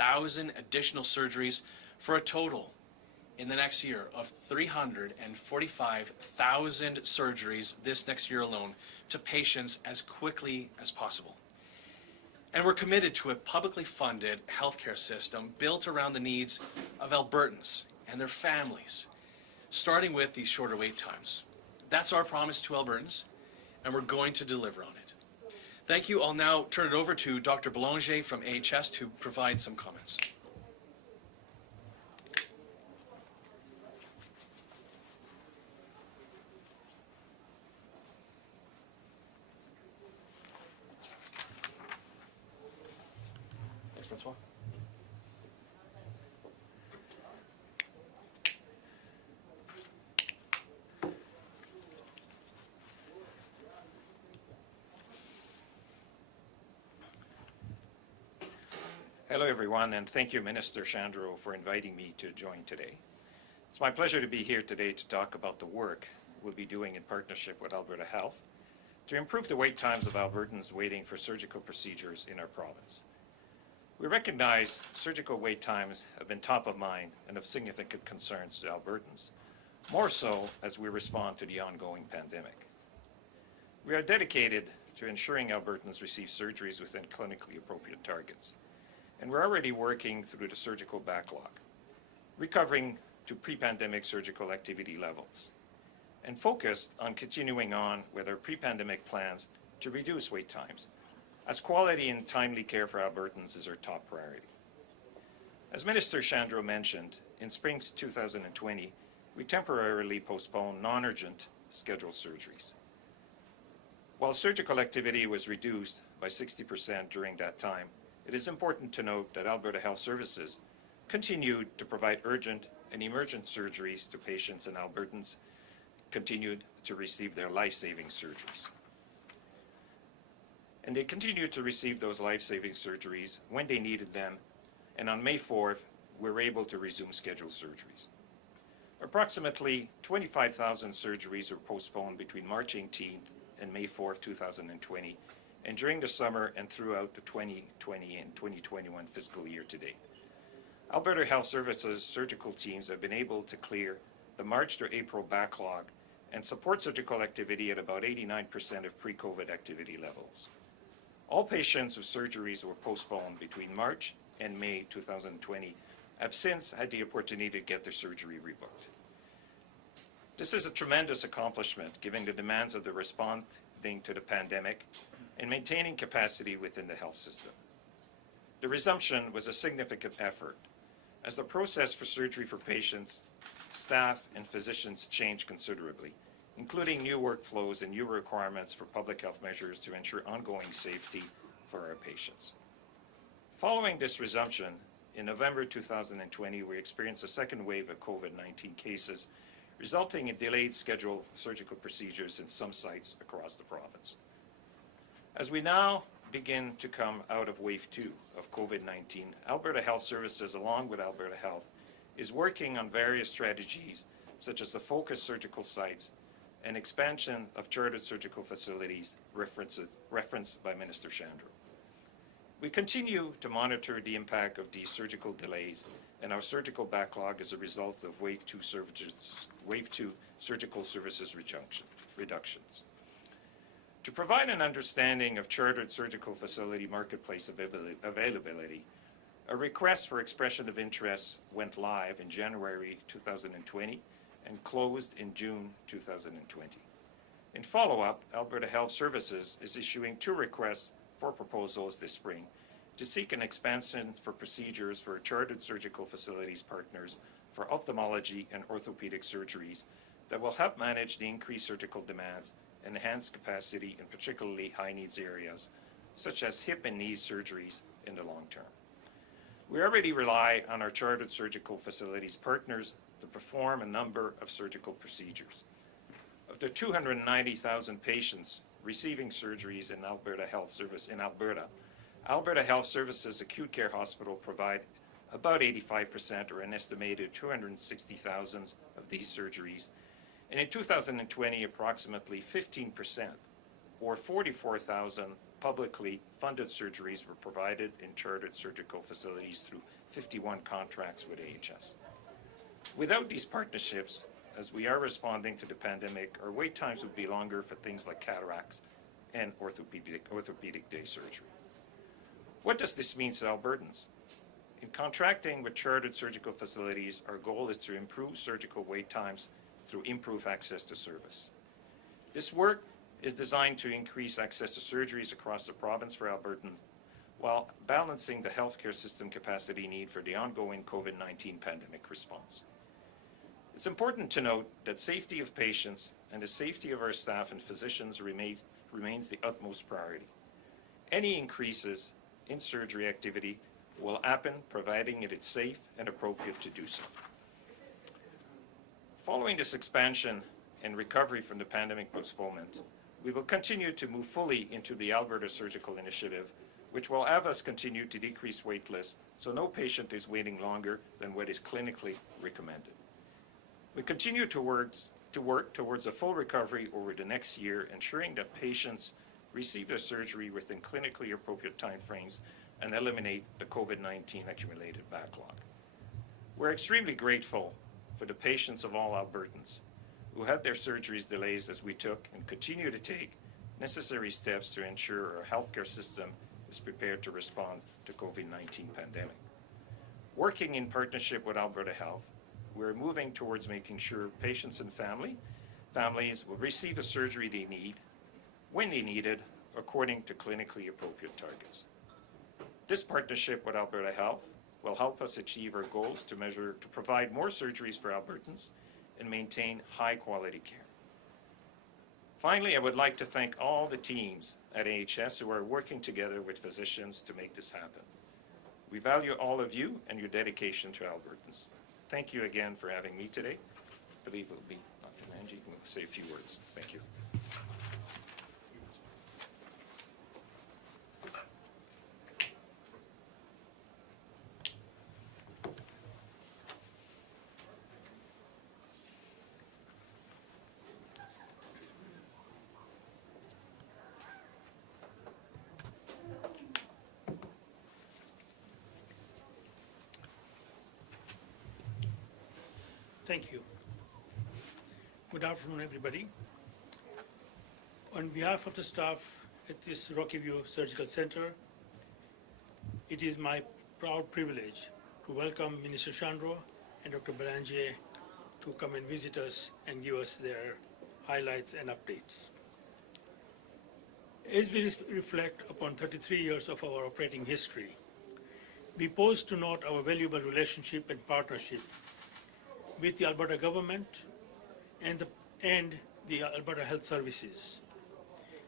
1,000 additional surgeries for a total in the next year of 345,000 surgeries this next year alone to patients as quickly as possible. And we're committed to a publicly funded healthcare system built around the needs of Albertans and their families, starting with these shorter wait times. That's our promise to Albertans, and we're going to deliver on it. Thank you. I'll now turn it over to Dr. Boulanger from AHS to provide some comments. Thanks, Francois. Hello everyone, and thank you Minister Shandro for inviting me to join today. It's my pleasure to be here today to talk about the work we'll be doing in partnership with Alberta Health to improve the wait times of Albertans waiting for surgical procedures in our province. We recognize surgical wait times have been top of mind and of significant concerns to Albertans, more so as we respond to the ongoing pandemic. We are dedicated to ensuring Albertans receive surgeries within clinically appropriate targets, and we're already working through the surgical backlog, recovering to pre-pandemic surgical activity levels, and focused on continuing on with our pre-pandemic plans to reduce wait times, as quality and timely care for Albertans is our top priority. As Minister Shandro mentioned, in spring 2020, we temporarily postponed non-urgent scheduled surgeries. While surgical activity was reduced by 60% during that time, it is important to note that Alberta Health Services continued to provide urgent and emergent surgeries to patients, and Albertans continued to receive their life-saving surgeries. And they continued to receive those life-saving surgeries when they needed them, and on May 4th, we were able to resume scheduled surgeries. Approximately 25,000 surgeries were postponed between March 18th and May 4th, 2020, and during the summer and throughout the 2020 and 2021 fiscal year to date. Alberta Health Services surgical teams have been able to clear the March to April backlog and support surgical activity at about 89% of pre-COVID activity levels. All patients whose surgeries were postponed between March and May 2020 have since had the opportunity to get their surgery rebooked. This is a tremendous accomplishment given the demands of the responding to the pandemic and maintaining capacity within the health system. The resumption was a significant effort, as the process for surgery for patients, staff, and physicians changed considerably, including new workflows and new requirements for public health measures to ensure ongoing safety for our patients. Following this resumption, in November 2020, we experienced a second wave of COVID-19 cases, resulting in delayed scheduled surgical procedures in some sites across the province. As we now begin to come out of Wave 2 of COVID-19, Alberta Health Services, along with Alberta Health, is working on various strategies such as the focused surgical sites and expansion of chartered surgical facilities referenced by Minister Shandro. We continue to monitor the impact of these surgical delays and our surgical backlog as a result of Wave 2 surgical services reductions. To provide an understanding of chartered surgical facility marketplace availability, a request for expression of interest went live in January 2020 and closed in June 2020. In follow-up, Alberta Health Services is issuing 2 requests for proposals this spring to seek an expansion for procedures for chartered surgical facilities partners for ophthalmology and orthopedic surgeries that will help manage the increased surgical demands and enhance capacity in particularly high-needs areas, such as hip and knee surgeries in the long term. We already rely on our chartered surgical facilities partners to perform a number of surgical procedures. Of the 290,000 patients receiving surgeries in Alberta Health Services Acute Care Hospital provide about 85%, or an estimated 260,000 of these surgeries, and in 2020 approximately 15%, or 44,000 publicly funded surgeries were provided in chartered surgical facilities through 51 contracts with AHS. Without these partnerships, as we are responding to the pandemic, our wait times would be longer for things like cataracts and orthopedic day surgery. What does this mean to Albertans? In contracting with chartered surgical facilities, our goal is to improve surgical wait times through improved access to service. This work is designed to increase access to surgeries across the province for Albertans while balancing the healthcare system capacity need for the ongoing COVID-19 pandemic response. It's important to note that safety of patients and the safety of our staff and physicians remains the utmost priority. Any increases in surgery activity will happen providing it is safe and appropriate to do so. Following this expansion and recovery from the pandemic postponement, we will continue to move fully into the Alberta Surgical Initiative, which will have us continue to decrease wait lists so no patient is waiting longer than what is clinically recommended. We continue to work towards a full recovery over the next year, ensuring that patients receive their surgery within clinically appropriate timeframes and eliminate the COVID-19 accumulated backlog. We're extremely grateful for the patience of all Albertans who had their surgeries delayed as we took and continue to take necessary steps to ensure our healthcare system is prepared to respond to COVID-19 pandemic. Working in partnership with Alberta Health, we're moving towards making sure patients and families will receive the surgery they need when they need it according to clinically appropriate targets. This partnership with Alberta Health will help us achieve our goals to provide more surgeries for Albertans and maintain high quality care. Finally, I would like to thank all the teams at AHS who are working together with physicians to make this happen. We value all of you and your dedication to Albertans. Thank you again for having me today. I believe it will be Dr. Manji who will say a few words. Thank you. Thank you. Good afternoon, everybody. On behalf of the staff at this Rocky View Surgical Center, it is my proud privilege to welcome Minister Shandro and Dr. Belanger to come and visit us and give us their highlights and updates. As we reflect upon 33 years of our operating history, we pause to note our valuable relationship and partnership with the Alberta government and the Alberta Health Services,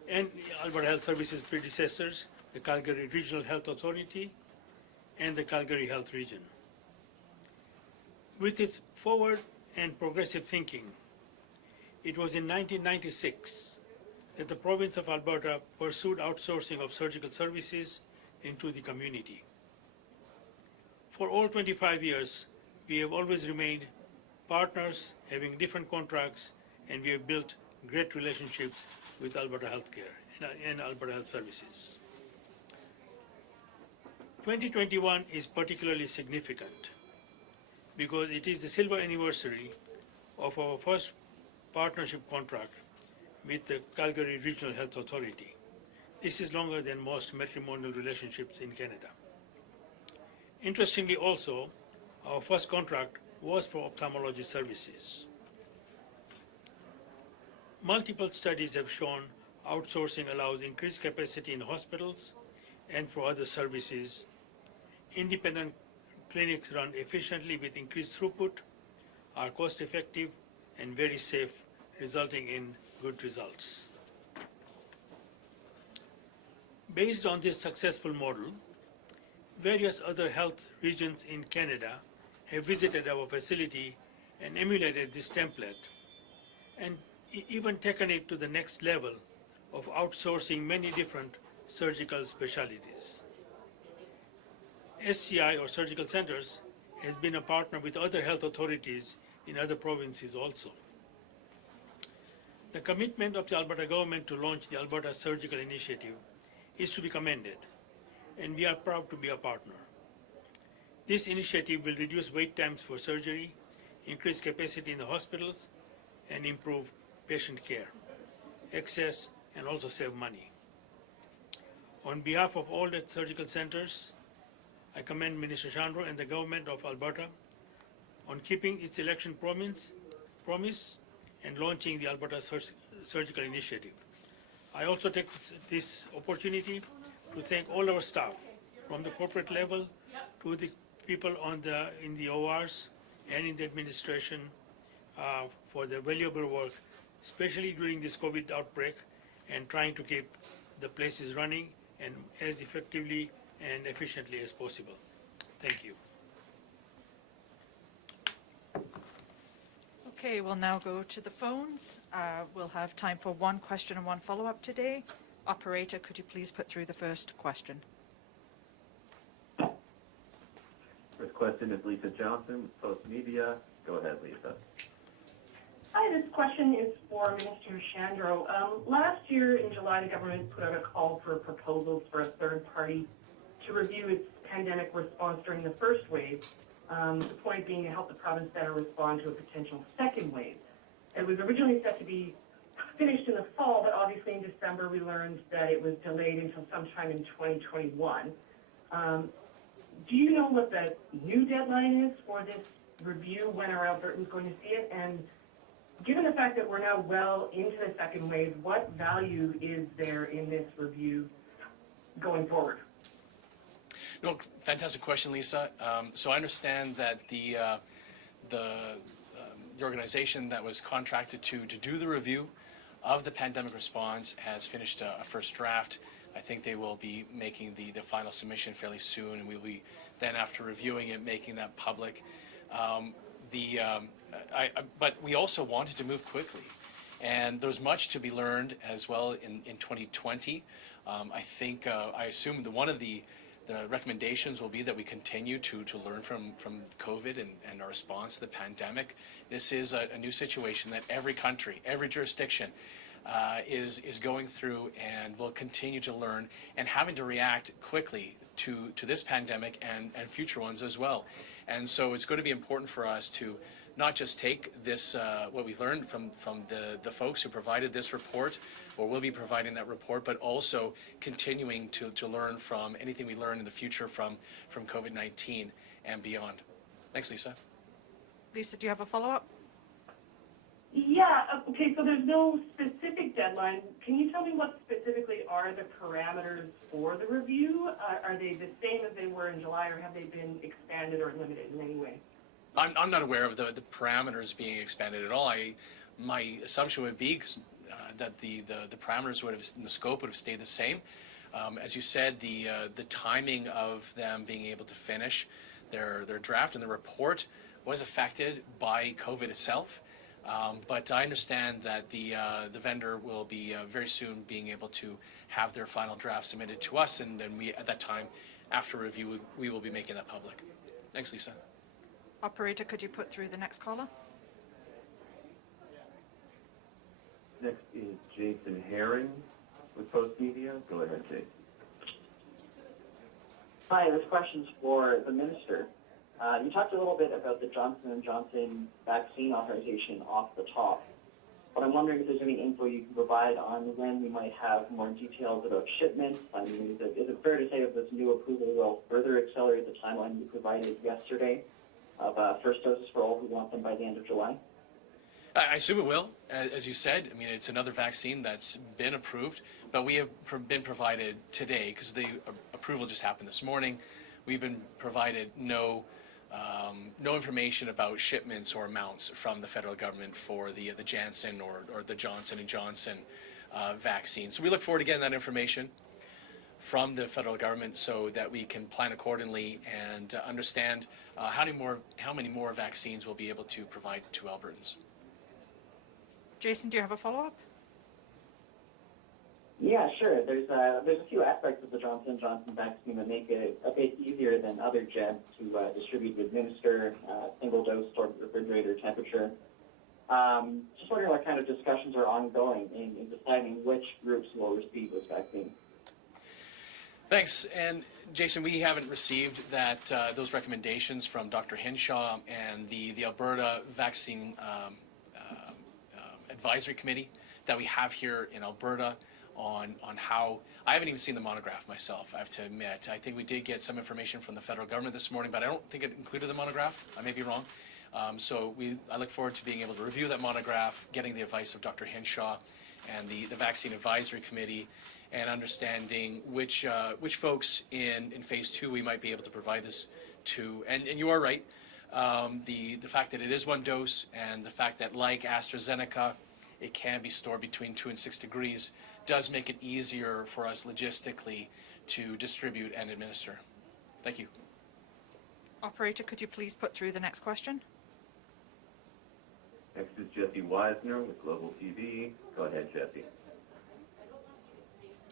and the Alberta Health Services predecessors, the Calgary Regional Health Authority and the Calgary Health Region. With its forward and progressive thinking, it was in 1996 that the province of Alberta pursued outsourcing of surgical services into the community. For all 25 years, we have always remained partners, having different contracts, and we have built great relationships with Alberta Healthcare and Alberta Health Services. 2021 is particularly significant because it is the silver anniversary of our first partnership contract with the Calgary Regional Health Authority. This is longer than most matrimonial relationships in Canada. Interestingly also, our first contract was for ophthalmology services. Multiple studies have shown outsourcing allows increased capacity in hospitals and for other services. Independent clinics run efficiently with increased throughput, are cost effective and very safe, resulting in good results. Based on this successful model, various other health regions in Canada have visited our facility and emulated this template and even taken it to the next level of outsourcing many different surgical specialties. SCI, or surgical centers, has been a partner with other health authorities in other provinces also. The commitment of the Alberta government to launch the Alberta Surgical Initiative is to be commended, and we are proud to be a partner. This initiative will reduce wait times for surgery, increase capacity in the hospitals, and improve patient care, access, and also save money. On behalf of all the surgical centers, I commend Minister Shandro and the government of Alberta on keeping its election promise and launching the Alberta Surgical Initiative. I also take this opportunity to thank all our staff, from the corporate level to the people in the ORs and in the administration, for their valuable work, especially during this COVID outbreak, and trying to keep the places running and as effectively and efficiently as possible. Thank you. Okay, we'll now go to the phones. We'll have time for one question and one follow-up today. Operator, could you please put through the first question? First question is Lisa Johnson with Post Media. Go ahead, Lisa. Hi, this question is for Minister Shandro. Last year in July, the government put out a call for proposals for a third party to review its pandemic response during the first wave. The point being to help the province better respond to a potential second wave. It was originally set to be finished in the fall, but obviously in December we learned that it was delayed until sometime in 2021. Do you know what the new deadline is for this review, when are Albertans going to see it? And given the fact that we're now well into the second wave, what value is there in this review going forward? No, fantastic question, Lisa. So I understand that the organization that was contracted to do the review of the pandemic response has finished a first draft. I think they will be making the final submission fairly soon, and we'll be then, after reviewing it, making that public. But we also wanted to move quickly, and there's much to be learned as well in 2020. I assume that one of the recommendations will be that we continue to learn from COVID and our response to the pandemic. This is a new situation that every country, every jurisdiction is going through, and will continue to learn and having to react quickly to this pandemic and future ones as well. And so it's going to be important for us to not just take this, what we've learned from the folks who provided this report, or will be providing that report, but also continuing to learn from anything we learn in the future from COVID-19 and beyond. Thanks, Lisa. Lisa, do you have a follow-up? Yeah, okay, so there's no specific deadline. Can you tell me what specifically are the parameters for the review? Are they the same as they were in July, or have they been expanded or limited in any way? I'm not aware of the parameters being expanded at all. My assumption would be that the parameters would have, and the scope would have stayed the same. As you said, the timing of them being able to finish their draft and the report was affected by COVID itself. But I understand that the vendor will be very soon being able to have their final draft submitted to us, and then we, at that time, after review, we will be making that public. Thanks, Lisa. Operator, could you put through the next caller? Next is Jason Herring with Post Media. Go ahead, Jason. Hi, this question's for the minister. You talked a little bit about the Johnson & Johnson vaccine authorization off the top, but I'm wondering if there's any info you can provide on when we might have more details about shipments. I mean, is it fair to say that this new approval will further accelerate the timeline you provided yesterday of first doses for all who want them by the end of July? I assume it will. As you said, I mean, it's another vaccine that's been approved, but we have been provided today, because the approval just happened this morning. We've been provided no information about shipments or amounts from the federal government for the Janssen or the Johnson & Johnson vaccine. So we look forward to getting that information from the federal government so that we can plan accordingly and understand how many more vaccines we'll be able to provide to Albertans. Jason, do you have a follow-up? Yeah, sure. There's a few aspects of the Johnson & Johnson vaccine that make it a bit easier than other jabs to distribute and administer, single dose stored at refrigerator temperature. Just wondering what kind of discussions are ongoing in deciding which groups will receive this vaccine. Thanks. And Jason, we haven't received those recommendations from Dr. Hinshaw and the Alberta Vaccine Advisory Committee that we have here in Alberta on how, I haven't even seen the monograph myself, I have to admit. I think we did get some information from the federal government this morning, but I don't think it included the monograph. I may be wrong. So I look forward to being able to review that monograph, getting the advice of Dr. Hinshaw and the Vaccine Advisory Committee, and understanding which folks in phase 2 we might be able to provide this to. And you are right, the fact that it is one dose and the fact that, like AstraZeneca, it can be stored between 2 and 6 degrees does make it easier for us logistically to distribute and administer. Thank you. Operator, could you please put through the next question? Next is Jesse Wisner with Global TV. Go ahead, Jesse.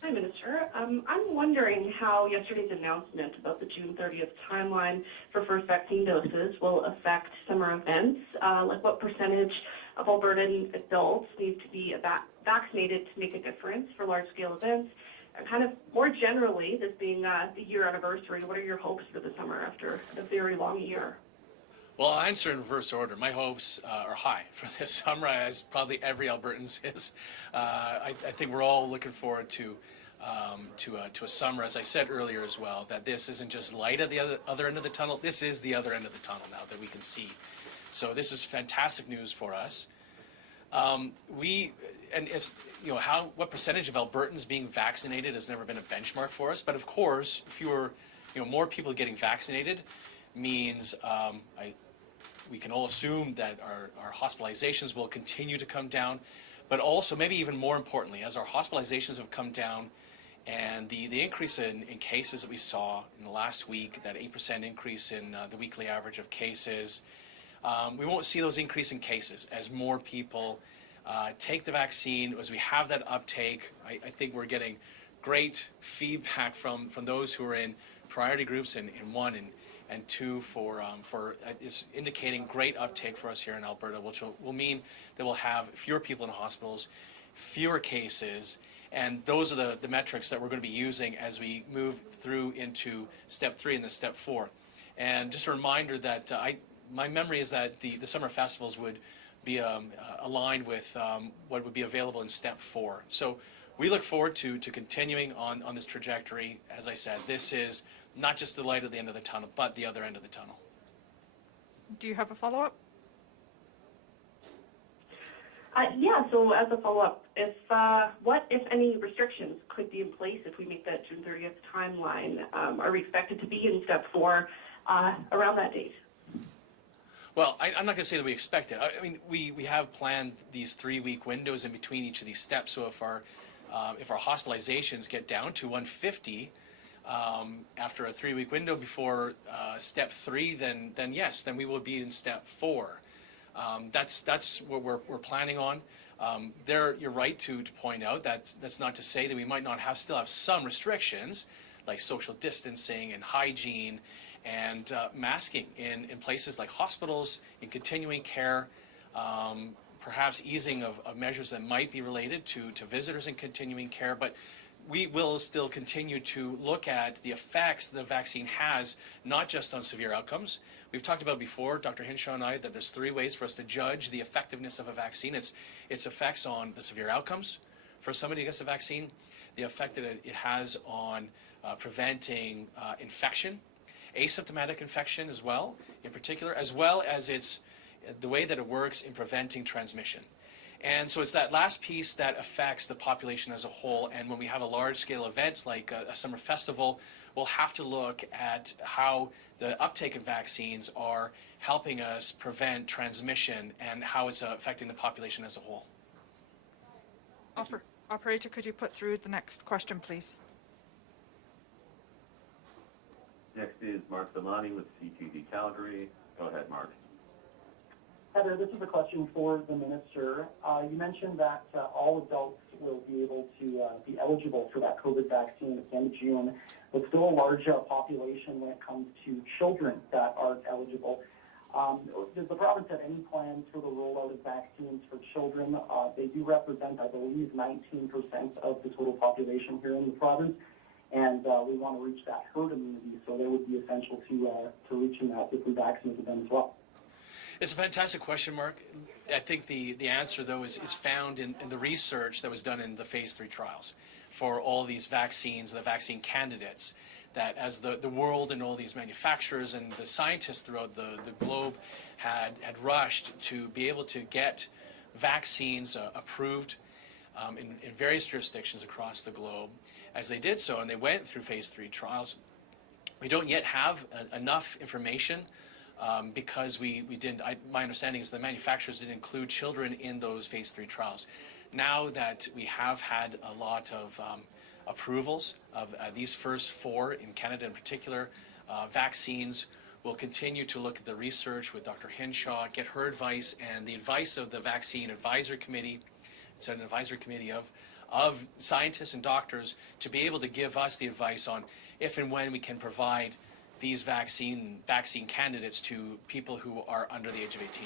Hi, Minister. I'm wondering how yesterday's announcement about the June 30th timeline for first vaccine doses will affect summer events. Like what percentage of Albertan adults need to be vaccinated to make a difference for large-scale events? And kind of more generally, this being the year anniversary, what are your hopes for the summer after a very long year? Well, I'll answer in reverse order. My hopes are high for this summer, as probably every Albertan's is. I think we're all looking forward to a summer, as I said earlier as well, that this isn't just light at the other end of the tunnel. This is the other end of the tunnel now that we can see. So this is fantastic news for us. What percentage of Albertans being vaccinated has never been a benchmark for us. But of course, more people getting vaccinated means we can all assume that our hospitalizations will continue to come down. But also, maybe even more importantly, as our hospitalizations have come down and the increase in cases that we saw in the last week, that 8% increase in the weekly average of cases, we won't see those increase in cases as more people take the vaccine. As we have that uptake, I think we're getting great feedback from those who are in priority groups in 1 and 2 for is indicating great uptake for us here in Alberta, which will mean that we'll have fewer people in hospitals, fewer cases, and those are the metrics that we're going to be using as we move through into step 3 and then step 4. And just a reminder that my memory is that the summer festivals would be aligned with what would be available in step 4. So we look forward to continuing on this trajectory. As I said, this is not just the light at the end of the tunnel, but the other end of the tunnel. Do you have a follow-up? Yeah, so as a follow-up, what, if any, restrictions could be in place if we make that June 30th timeline? Are we expected to be in step 4 around that date? Well, I'm not going to say that we expect it. I mean, we have planned these 3-week windows in between each of these steps. So if our hospitalizations get down to 150 after a 3-week window before step 3, then yes, then we will be in step 4. That's what we're planning on. You're right to point out that's not to say that we might not still have some restrictions like social distancing and hygiene and masking in places like hospitals, in continuing care, perhaps easing of measures that might be related to visitors in continuing care. But we will still continue to look at the effects the vaccine has, not just on severe outcomes. We've talked about before, Dr. Hinshaw and I, that there's 3 ways for us to judge the effectiveness of a vaccine. It's effects on the severe outcomes for somebody who gets a vaccine, the effect that it has on preventing infection, asymptomatic infection as well, in particular, as well as the way that it works in preventing transmission. And so it's that last piece that affects the population as a whole. And when we have a large-scale event like a summer festival, we'll have to look at how the uptake of vaccines are helping us prevent transmission and how it's affecting the population as a whole. Operator, could you put through the next question, please? Next is Mark Zamani with CTV Calgary. Go ahead, Mark. Heather, this is a question for the Minister. You mentioned that all adults will be able to be eligible for that COVID vaccine at the end of June, but still a large population when it comes to children that aren't eligible. Does the province have any plans for the rollout of vaccines for children? They do represent, I believe, 19% of the total population here in the province. and we want to reach that herd immunity, so they would be essential to reaching that if we vaccinated them as well. It's a fantastic question, Mark. I think the answer, though, is found in the research that was done in the phase 3 trials for all these vaccines, the vaccine candidates, that as the world and all these manufacturers and the scientists throughout the globe had rushed to be able to get vaccines approved in various jurisdictions across the globe. As they did so, and they went through phase 3 trials, we don't yet have enough information because we didn't, my understanding is the manufacturers didn't include children in those phase 3 trials. Now that we have had a lot of approvals of these first 4 in Canada in particular, vaccines, we'll continue to look at the research with Dr. Hinshaw, get her advice and the advice of the Vaccine Advisory Committee. It's an advisory committee of scientists and doctors to be able to give us the advice on if and when we can provide these vaccine candidates to people who are under the age of 18.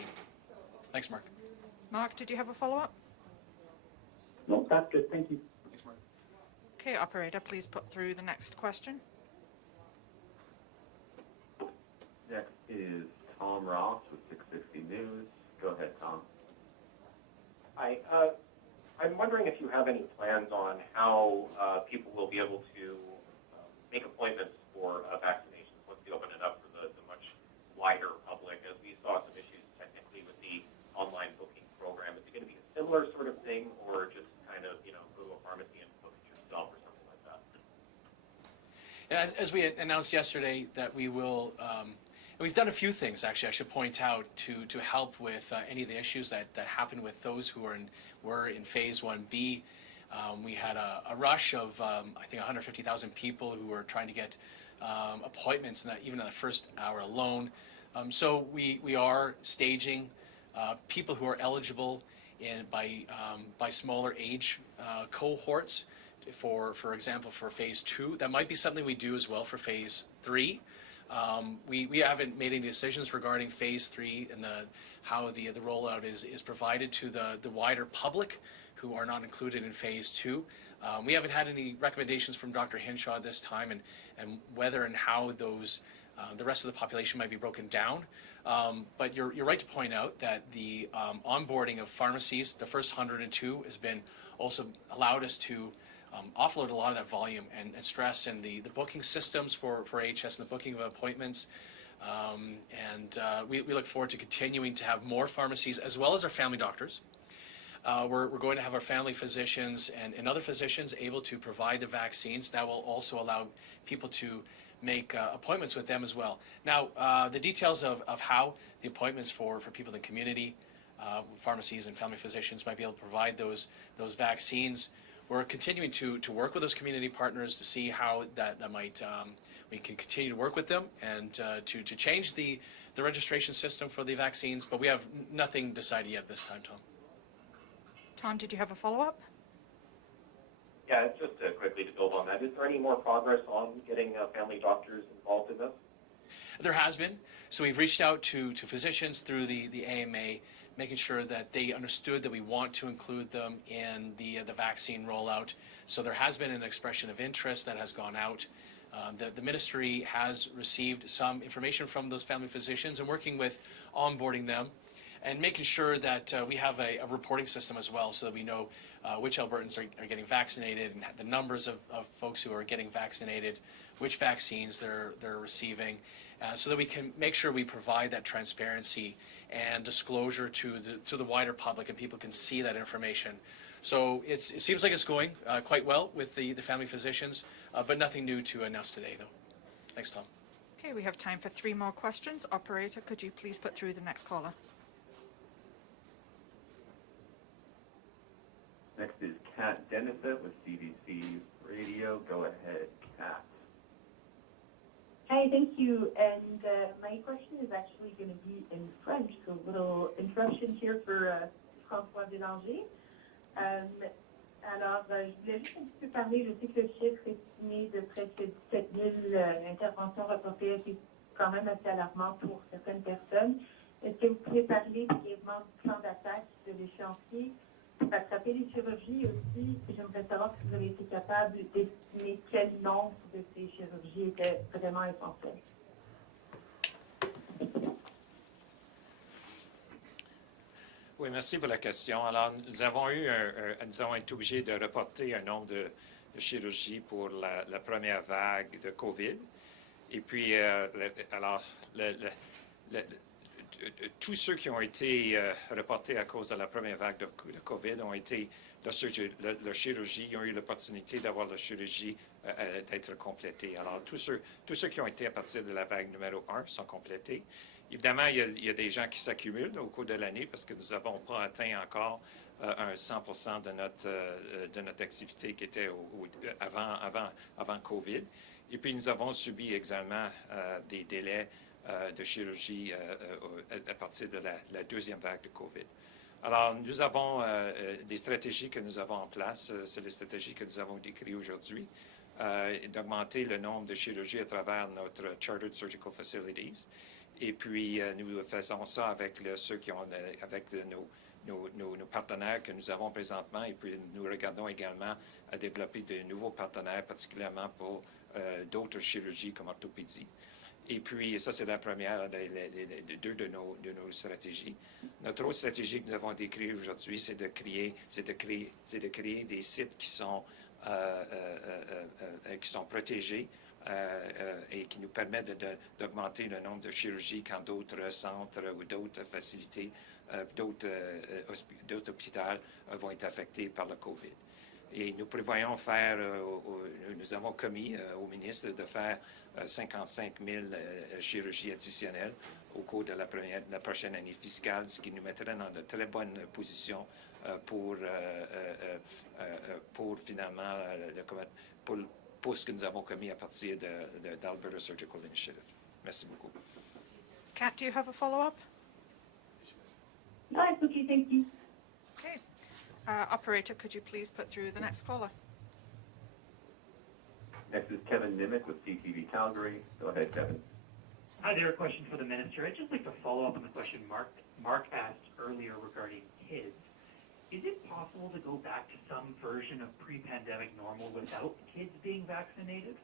Thanks, Mark. Mark, did you have a follow-up? No, that's good. Thank you. Thanks, Mark. Okay, operator, please put through the next question. Next is Tom Ross with 660 News. Go ahead, Tom. Hi. I'm wondering if you have any plans on how people will be able to make appointments for vaccinations once we open it up for the much wider public, as we saw some issues technically with the online booking program. Is it going to be a similar sort of thing, or just kind of, go to a pharmacy and book it yourself or something like that? And as we announced yesterday that we will, and we've done a few things actually, I should point out, to help with any of the issues that happened with those who were in phase 1B. We had a rush of, I think, 150,000 people who were trying to get appointments, even in the first hour alone. So we are staging people who are eligible by smaller age cohorts. For example, for phase 2, that might be something we do as well for phase 3. We haven't made any decisions regarding phase 3 and how the rollout is provided to the wider public who are not included in phase 2. We haven't had any recommendations from Dr. Hinshaw this time and whether and how those the rest of the population might be broken down. But you're right to point out that the onboarding of pharmacies, the first 102, has been also allowed us to offload a lot of that volume and stress in the booking systems for AHS and the booking of appointments. We look forward to continuing to have more pharmacies as well as our family doctors. We're going to have our family physicians and other physicians able to provide the vaccines. That will also allow people to make appointments with them as well. Now, the details of how the appointments for people in the community, pharmacies and family physicians might be able to provide those vaccines. We're continuing to work with those community partners to see how that might, we can continue to work with them and to change the registration system for the vaccines, but we have nothing decided yet at this time, Tom. Tom, did you have a follow-up? Yeah, just quickly to build on that, is there any more progress on getting family doctors involved in this? There has been. So we've reached out to physicians through the AMA, making sure that they understood that we want to include them in the vaccine rollout. So there has been an expression of interest that has gone out. The ministry has received some information from those family physicians and working with onboarding them and making sure that we have a reporting system as well so that we know which Albertans are getting vaccinated and the numbers of folks who are getting vaccinated, which vaccines they're receiving, so that we can make sure we provide that transparency and disclosure to the wider public and people can see that information. So it seems like it's going quite well with the family physicians, but nothing new to announce today, though. Thanks, Tom. Okay, we have time for 3 more questions. Operator, could you please put through the next caller? Next is Kat Dennisett with CBC Radio. Go ahead, Kat. Hi, thank you. And my question is actually going to be in French, so a little interruption here for François Bélanger. Alors, je voulais juste un petit peu parler, je sais que le chiffre estimé de presque 17 000 interventions reportées est quand même assez alarmant pour certaines personnes. Est-ce que vous pouvez parler brièvement du plan d'attaque de l'échéancier attraper les chirurgies aussi. J'aimerais savoir si vous avez été capable d'estimer quel nombre de ces chirurgies était vraiment essentiel. Oui, merci pour la question. Alors, nous avons été obligés de reporter un nombre de chirurgies pour la première vague de COVID. Et puis, tous ceux qui ont été reportés à cause de la première vague de COVID ont été, leur chirurgie, ils ont eu l'opportunité d'avoir la chirurgie d'être complétée. Alors, tous ceux qui ont été à partir de la vague numéro 1 sont complétés. Évidemment, il y a des gens qui s'accumulent au cours de l'année parce que nous n'avons pas atteint encore un 100% de notre activité qui était avant COVID. Et puis, nous avons subi également des délais de chirurgie à partir de la deuxième vague de COVID. Alors, nous avons des stratégies que nous avons en place. C'est les stratégies que nous avons décrites aujourd'hui, d'augmenter le nombre de chirurgies à travers notre Chartered Surgical Facilities. Et puis, nous faisons ça avec nos partenaires que nous avons présentement. Et puis, nous regardons également à développer de nouveaux partenaires, particulièrement pour d'autres chirurgies comme orthopédie. Et puis, ça, c'est la première, deux de nos stratégies. Notre autre stratégie que nous avons décrite aujourd'hui, c'est de créer des sites qui sont protégés et qui nous permettent d'augmenter le nombre de chirurgies quand d'autres centres ou d'autres facilités, d'autres hôpitaux vont être affectés par le COVID. Et nous prévoyons faire, nous avons commis au ministre de faire 55 000 chirurgies additionnelles au cours de la prochaine année fiscale, ce qui nous mettrait dans de très bonnes positions pour finalement pour ce que nous avons commis à partir d'Alberta Surgical Initiative. Merci beaucoup. Kat, do you have a follow-up? No, it's okay, thank you. Okay. Operator, could you please put through the next caller? Next is Kevin Nimick with CTV Calgary. Go ahead, Kevin. Hi there, a question for the minister. I'd just like to follow up on the question Mark asked earlier regarding kids. Is it possible to go back to some version of pre-pandemic normal without kids being vaccinated?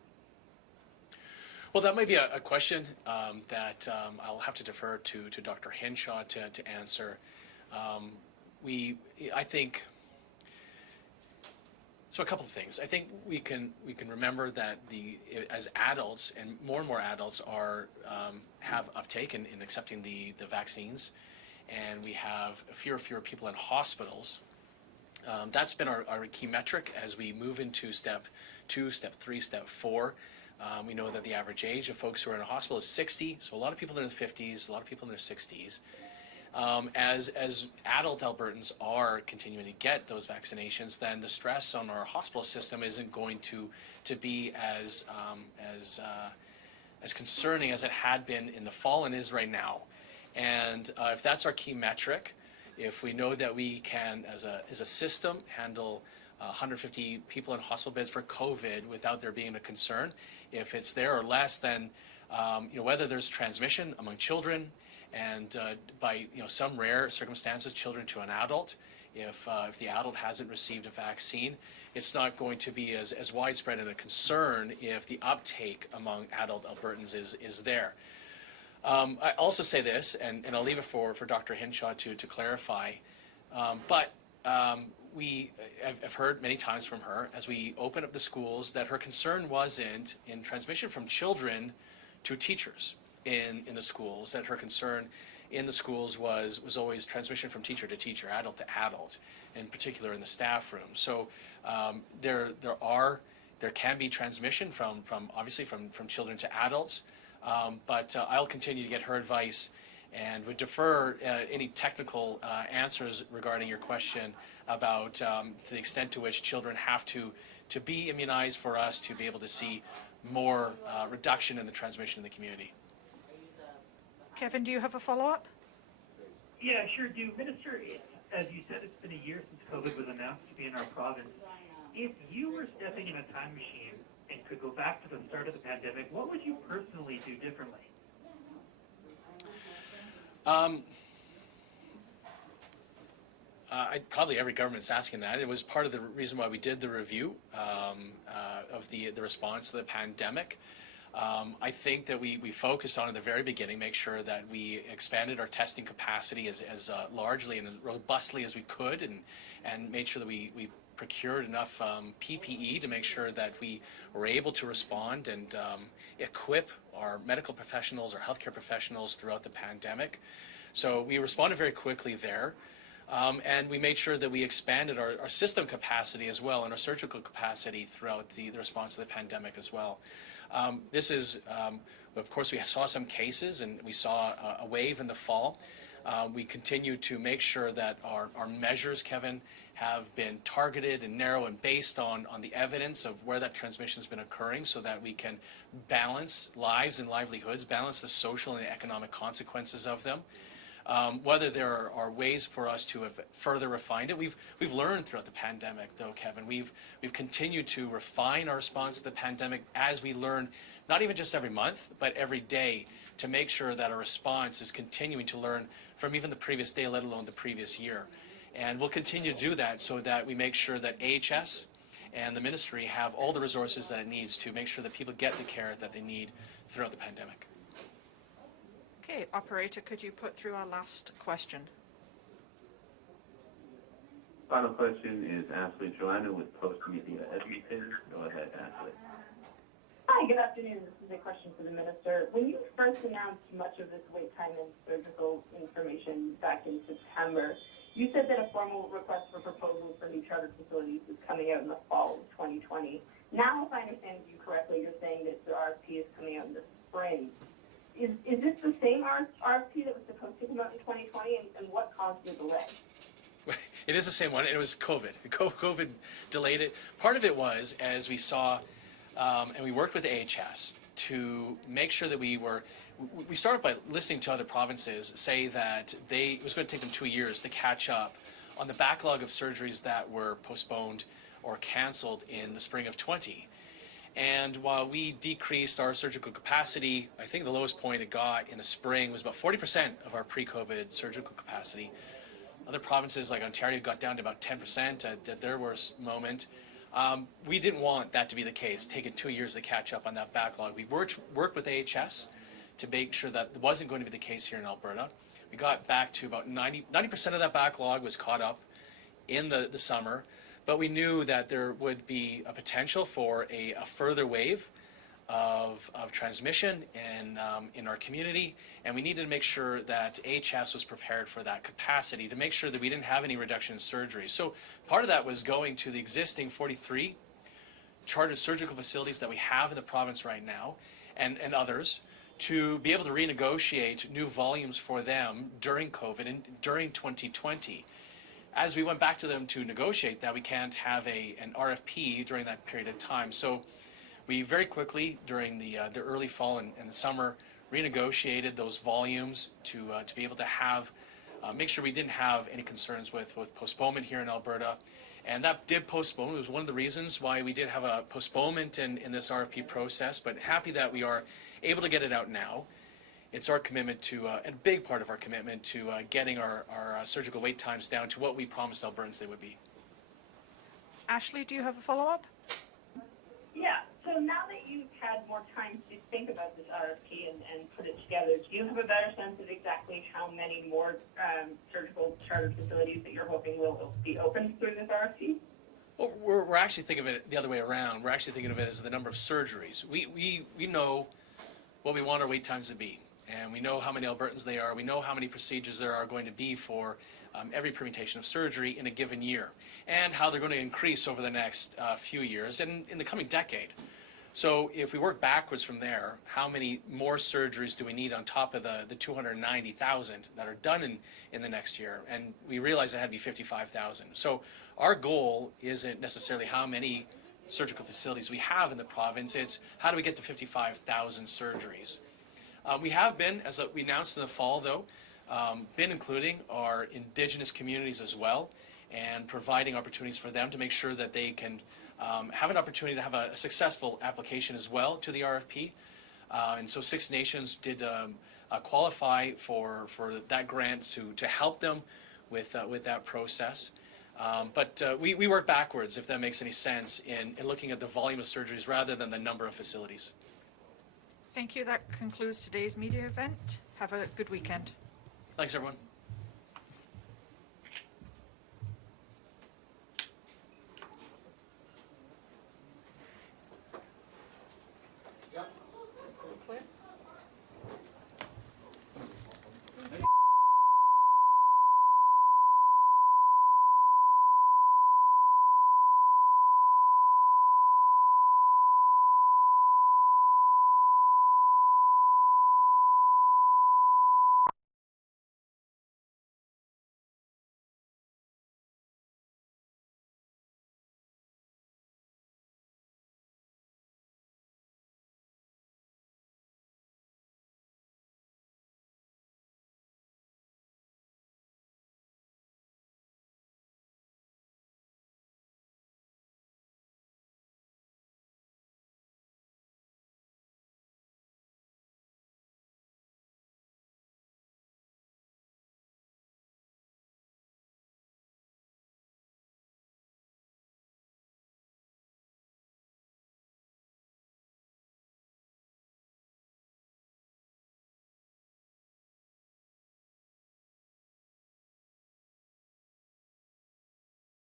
Well, that might be a question that I'll have to defer to Dr. Henshaw to answer. I think, so a couple of things. I think we can remember that as adults, and more adults have uptake in accepting the vaccines, and we have fewer people in hospitals. That's been our key metric as we move into step 2, step 3, step 4. We know that the average age of folks who are in a hospital is 60, so a lot of people in their 50s, a lot of people in their 60s. As adult Albertans are continuing to get those vaccinations, then the stress on our hospital system isn't going to be as concerning as it had been in the fall and is right now. And if that's our key metric, if we know that we can, as a system, handle 150 people in hospital beds for COVID without there being a concern, if it's there or less, then whether there's transmission among children, and by some rare circumstances, children to an adult, if the adult hasn't received a vaccine, it's not going to be as widespread and a concern if the uptake among adult Albertans is there. I also say this, and I'll leave it for Dr. Henshaw to clarify, but I've heard many times from her as we open up the schools that her concern wasn't in transmission from children to teachers in the schools, that her concern in the schools was always transmission from teacher to teacher, adult to adult, in particular in the staff room. So there can be transmission from obviously from children to adults, but I'll continue to get her advice and would defer any technical answers regarding your question about to the extent to which children have to be immunized for us to be able to see more reduction in the transmission in the community. Kevin, do you have a follow-up? Yeah, sure do. Minister, as you said, it's been a year since COVID was announced to be in our province. If you were stepping in a time machine and could go back to the start of the pandemic, what would you personally do differently? Probably every government's asking that. It was part of the reason why we did the review of the response to the pandemic. I think that we focused on at the very beginning, make sure that we expanded our testing capacity as largely and as robustly as we could, and made sure that we procured enough PPE to make sure that we were able to respond and equip our medical professionals, our healthcare professionals throughout the pandemic. So we responded very quickly there. And we made sure that we expanded our system capacity as well and our surgical capacity throughout the response to the pandemic as well. This is, of course, we saw some cases and we saw a wave in the fall. We continue to make sure that our measures, Kevin, have been targeted and narrow and based on the evidence of where that transmission has been occurring so that we can balance lives and livelihoods, balance the social and the economic consequences of them. Whether there are ways for us to have further refined it, we've learned throughout the pandemic, though, Kevin. We've continued to refine our response to the pandemic as we learn, not even just every month, but every day, to make sure that our response is continuing to learn from even the previous day, let alone the previous year. And we'll continue to do that so that we make sure that AHS and the ministry have all the resources that it needs to make sure that people get the care that they need throughout the pandemic. Okay, operator, could you put through our last question? Final question is Ashley Joanna with Post Media Edmonton. Go ahead, Ashley. Hi, good afternoon. This is a question for the minister. When you first announced much of this wait time and surgical information back in September, you said that a formal request for proposals for new charter facilities is coming out in the fall of 2020. Now, if I understand you correctly, you're saying that the RFP is coming out in the spring. Is this the same RFP that was supposed to come out in 2020, and what caused the delay? It is the same one. It was COVID. COVID delayed it. Part of it was, as we saw, and we worked with AHS to make sure that we started by listening to other provinces say that it was going to take them 2 years to catch up on the backlog of surgeries that were postponed or canceled in the spring of 20. And while we decreased our surgical capacity, I think the lowest point it got in the spring was about 40% of our pre-COVID surgical capacity. Other provinces like Ontario got down to about 10% at their worst moment. We didn't want that to be the case, taking 2 years to catch up on that backlog. We worked with AHS to make sure that wasn't going to be the case here in Alberta. We got back to about 90% of that backlog was caught up in the summer. But we knew that there would be a potential for a further wave of transmission in our community, and we needed to make sure that AHS was prepared for that capacity to make sure that we didn't have any reduction in surgery. So part of that was going to the existing 43 chartered surgical facilities that we have in the province right now, and others, to be able to renegotiate new volumes for them during COVID and during 2020. As we went back to them to negotiate that, we can't have an RFP during that period of time. So we very quickly, during the early fall and the summer, renegotiated those volumes to be able to have, make sure we didn't have any concerns with postponement here in Alberta. And that did postpone. It was one of the reasons why we did have a postponement in this RFP process, but happy that we are able to get it out now. It's our commitment to, and a big part of our commitment to getting our surgical wait times down to what we promised Albertans they would be. Ashley, do you have a follow-up? Yeah, so now that you've had more time to think about this RFP and put it together, do you have a better sense of exactly how many more surgical charter facilities that you're hoping will be opened through this RFP? Well, we're actually thinking of it the other way around. We're actually thinking of it as the number of surgeries. We know what we want our wait times to be. And we know how many Albertans they are. We know how many procedures there are going to be for every permutation of surgery in a given year, and how they're going to increase over the next few years and in the coming decade. So if we work backwards from there, how many more surgeries do we need on top of the 290,000 that are done in the next year? And we realize it had to be 55,000. So our goal isn't necessarily how many surgical facilities we have in the province. It's how do we get to 55,000 surgeries. We have been, as we announced in the fall, though, been including our Indigenous communities as well and providing opportunities for them to make sure that they can have an opportunity to have a successful application as well to the RFP. And so 6 Nations did qualify for that grant to help them with that process. But we work backwards, if that makes any sense, in looking at the volume of surgeries rather than the number of facilities. Thank you. That concludes today's media event. Have a good weekend. Thanks, everyone.